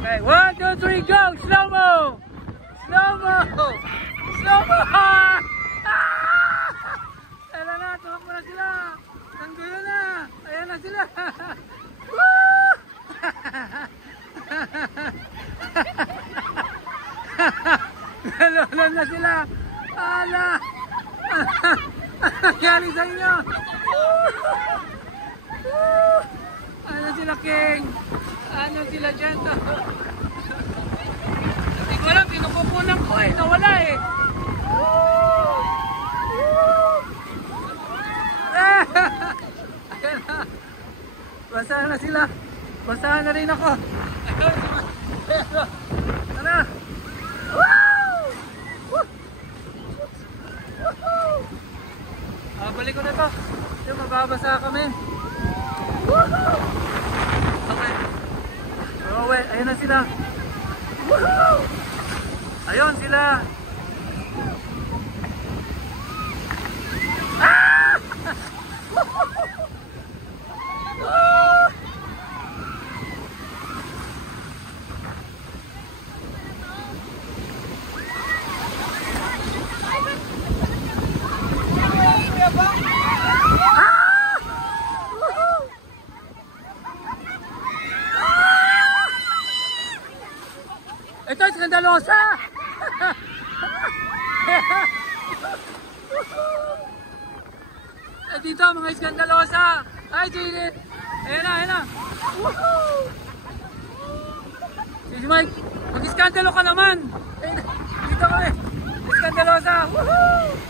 Okay, 1, 2, 3, go! Slow-mo! Slow-mo! Slow-mo! Ah! Ayan na, tumakbo na sila! Nanggulo na! Ayan na sila! Woo! Nalulon na sila! Ala! Nangyari sa inyo! Ano sila, King? Ano sila dyan? Hindi ko alam, kinukupunan ko eh, nawala eh. Ayan na. Basahan na sila. Basahan na rin ako. Ano? Balik ko na to. Yung mababasa kami. Okay. Oh, well, ayun na sila. Woohoo! Ayun sila. Ah! Ito ay skandalosa! Dito mga skandalosa! Ay, Janet! Ayan na, ayan na! Si Mike, mag-skandalo ka naman! Dito kami! Skandalosa! Woohoo!